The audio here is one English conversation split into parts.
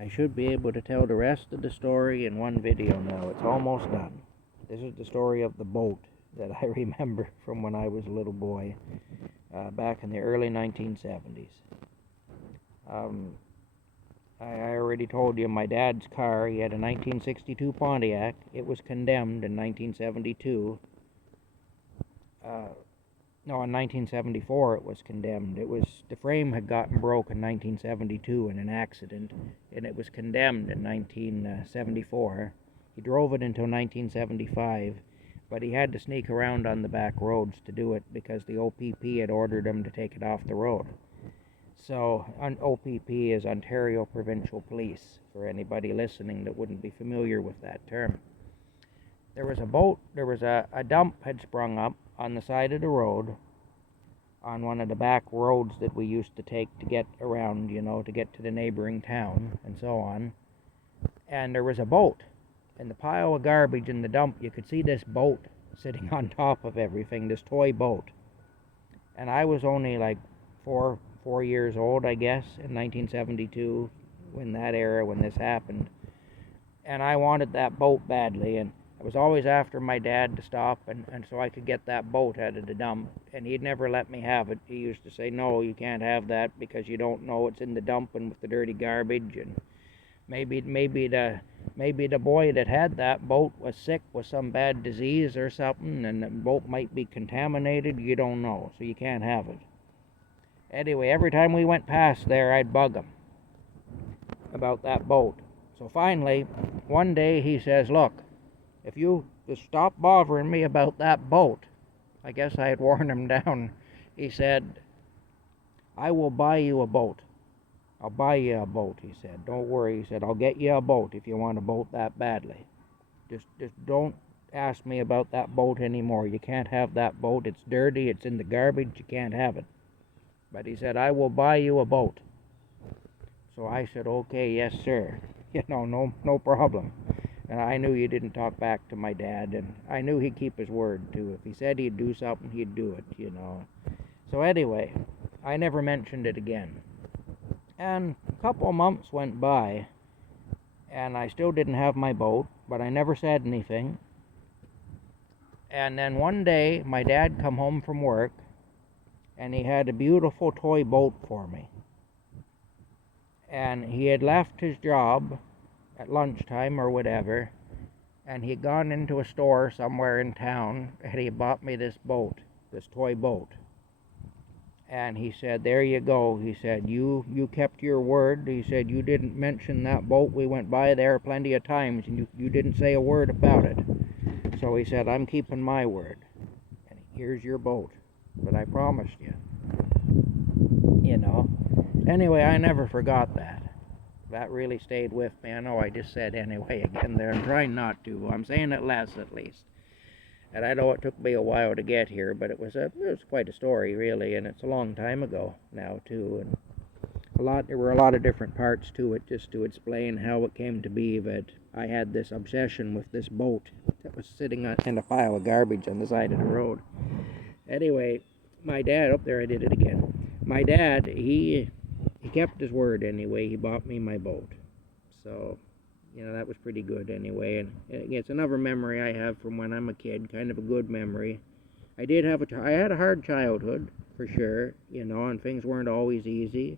I should be able to tell the rest of the story in one video now. It's almost done. This is the story of the boat that I remember from when I was a little boy, back in the early 1970s. I already told you my dad's car, he had a 1962 Pontiac. It was condemned in 1972. No, in 1974 it was condemned. The frame had gotten broke in 1972 in an accident, and it was condemned in 1974. He drove it until 1975, but he had to sneak around on the back roads to do it because the OPP had ordered him to take it off the road. So, OPP is Ontario Provincial Police, for anybody listening that wouldn't be familiar with that term. There was a dump had sprung up on the side of the road, on one of the back roads that we used to take to get around, to get to the neighboring town and so on. And there was a boat. In the pile of garbage in the dump, you could see this boat sitting on top of everything, this toy boat. And I was only like four years old, I guess, in 1972, when this happened. And I wanted that boat badly, and I was always after my dad to stop and so I could get that boat out of the dump, and he'd never let me have it. He used to say, no, you can't have that because you don't know it's in the dump and with the dirty garbage, and maybe the boy that had that boat was sick with some bad disease or something, and the boat might be contaminated. You don't know, so you can't have it. Anyway, every time we went past there, I'd bug him about that boat. So finally, one day he says, look, if you just stop bothering me about that boat, I guess I had worn him down. He said, I will buy you a boat. I'll buy you a boat, he said. Don't worry, he said, I'll get you a boat if you want a boat that badly. Just don't ask me about that boat anymore. You can't have that boat. It's dirty. It's in the garbage. You can't have it. But he said, I will buy you a boat. So I said, okay, yes, sir. No problem. And I knew you didn't talk back to my dad, and I knew he'd keep his word, too. If he said he'd do something, he'd do it, So anyway, I never mentioned it again. And a couple of months went by, and I still didn't have my boat, but I never said anything. And then one day, my dad come home from work, and he had a beautiful toy boat for me. And he had left his job at lunchtime or whatever, and he had gone into a store somewhere in town, and he bought me this boat, this toy boat. And he said, there you go. He said, you kept your word. He said, you didn't mention that boat. We went by there plenty of times, and you didn't say a word about it. So he said, I'm keeping my word. And here's your boat that I promised you. Anyway, I never forgot that. That really stayed with me. I know I just said anyway again there. I'm trying not to. I'm saying it less, at least. And I know it took me a while to get here, but it was quite a story, really, and it's a long time ago now, too. And there were a lot of different parts to it, just to explain how it came to be that I had this obsession with this boat that was sitting in a pile of garbage on the side of the road. Anyway, my dad, up there I did it again. My dad, he kept his word anyway. He bought me my boat. So, that was pretty good anyway. And it's another memory I have from when I'm a kid, kind of a good memory. I had a hard childhood, for sure, and things weren't always easy.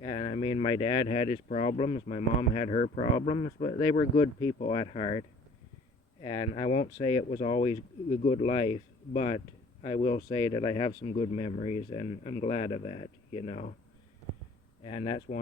And I mean, my dad had his problems, my mom had her problems, but they were good people at heart. And I won't say it was always a good life, but I will say that I have some good memories, and I'm glad of that, And that's one